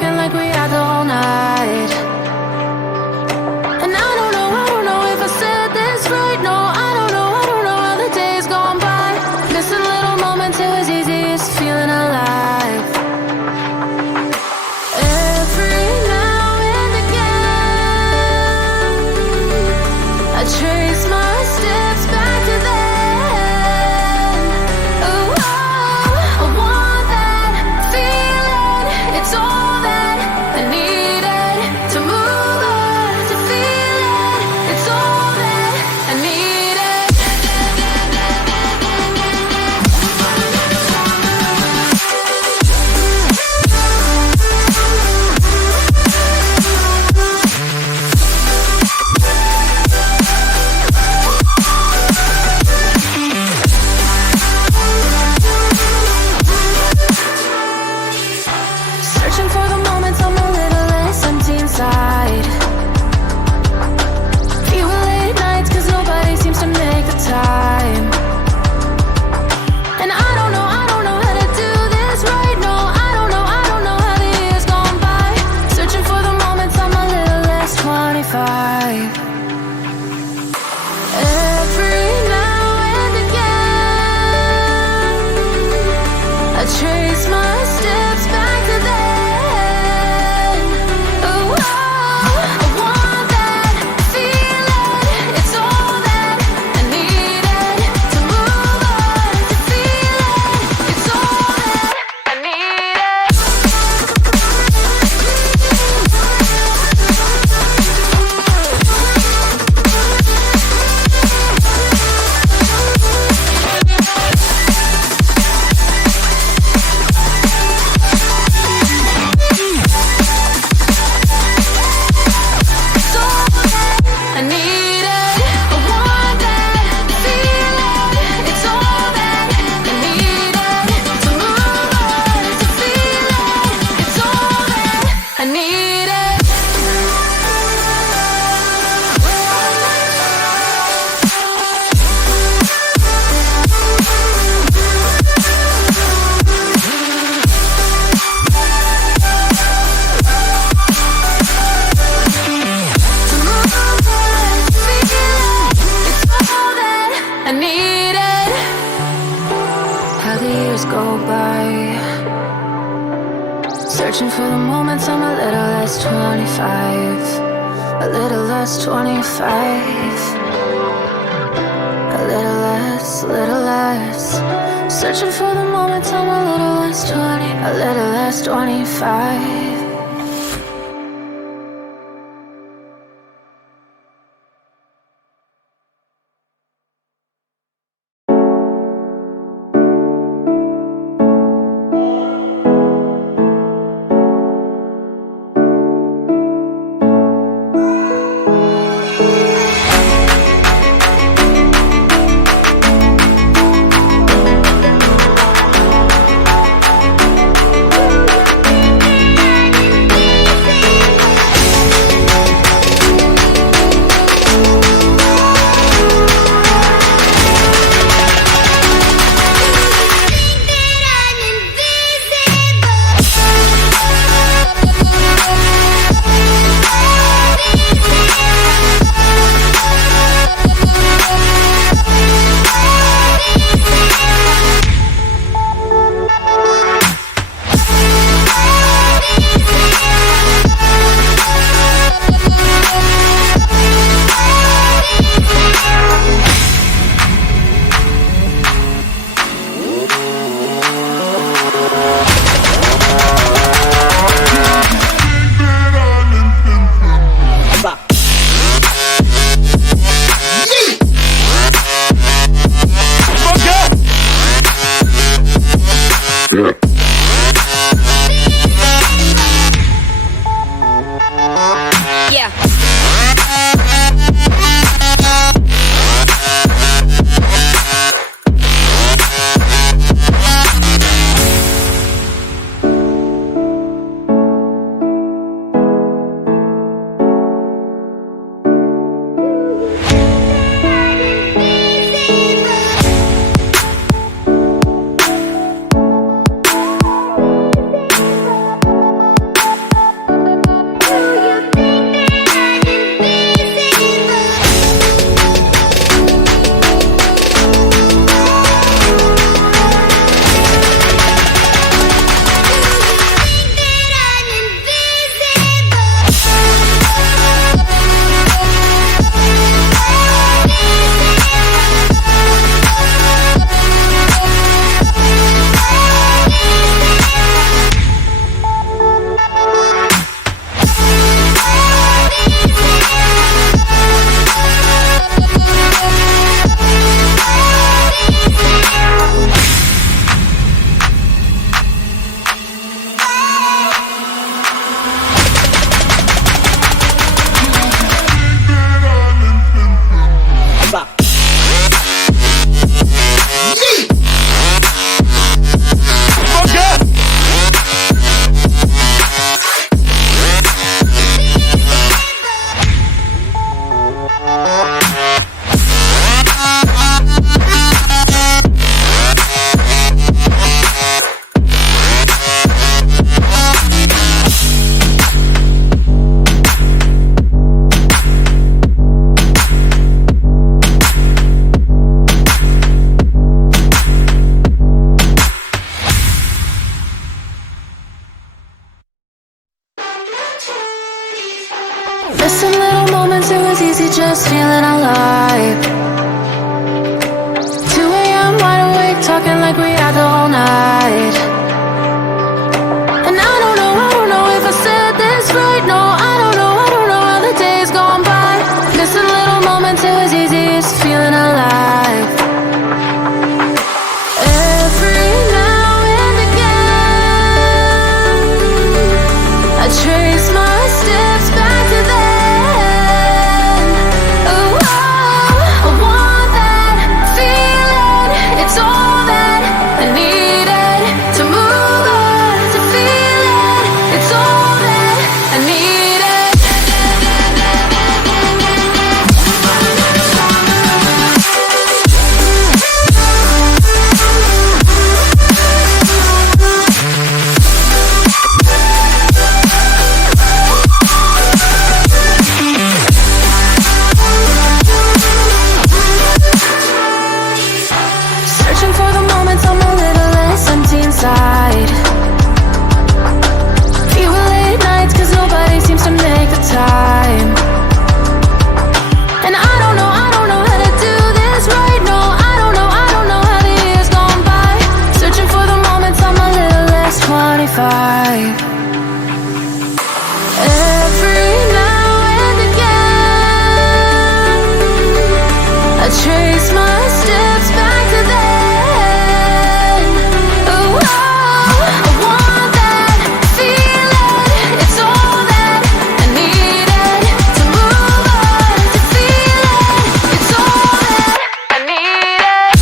talking like we had the whole night. And I don't know if I said this right. No, I don't know how the days gone by. Missing little moments, it was easiest feeling alive. Every now and again, I trace my steps back to then. Oh, I want that feeling. It's all that I needed to move on, to feel it. It's all that I needed. Searching for the moments I'm a little less empty inside. Fewer late nights cause nobody seems to make the time. And I don't know how to do this right. No, I don't know how the years gone by. Searching for the moments I'm a little less 25. Every now and again, I trace my steps back to then. Oh, I want that feeling. It's all that I needed to move on, to feel it. It's all that I needed. It's all that I needed. I want that feeling. It's all that I needed to move on, to feel it. It's all that I needed. To move on, to feel it. It's all that I needed. How the years go by, searching for the moments I'm a little less 25. A little less 25. A little less. Searching for the moments I'm a little less 20. A little less 25. Missing little moments, it was easy just feeling alive. 2 a.m. wide awake, talking like we had the whole night. And I don't know if I said this right. No, I don't know how the days gone by. Missing little moments, it was easy just feeling alive. Every now and again, I trace my steps back to then. Oh, I want that feeling. It's all that I needed to move on, to feel it. It's all that I needed. Searching for the moments I'm a little less empty inside. Fewer late nights, cause nobody seems to make the time. And I don't know how to do this right. No, I don't know how the years gone by. Searching for the moments I'm a little less 25. Every now and again, I trace my steps back to then. Oh, I want that feeling. It's all that I needed to move on, to feel it. It's all that I needed.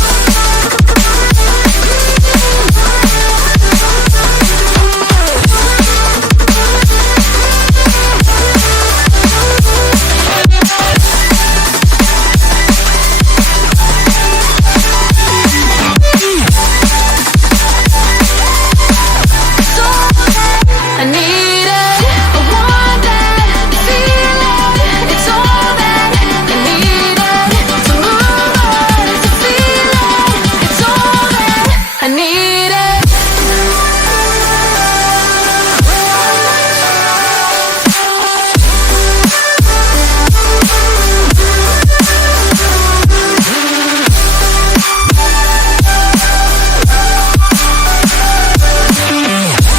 I needed, I want that feeling. It's all that I needed to move on, to feel it. It's all that I needed.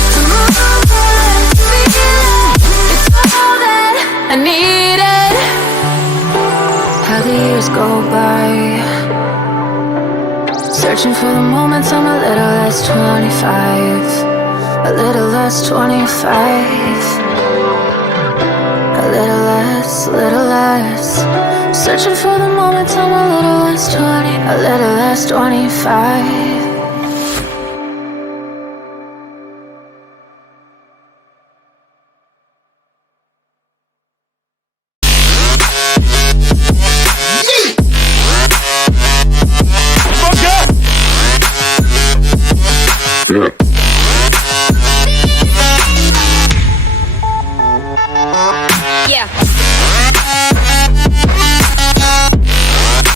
To move on, to feel it. It's all that I needed. How the years go by, searching for the moments I'm a little less 25, a little less 25, a little less. Searching for the moments I'm a little less 20, a little less 25.